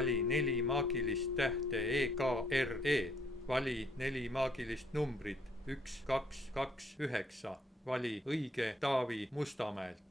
vali 4 maagilist tähte EKRE, vali 4 maagilist numbrit 1, 2, 2, 9, vali õige Taavi Mustamäelt.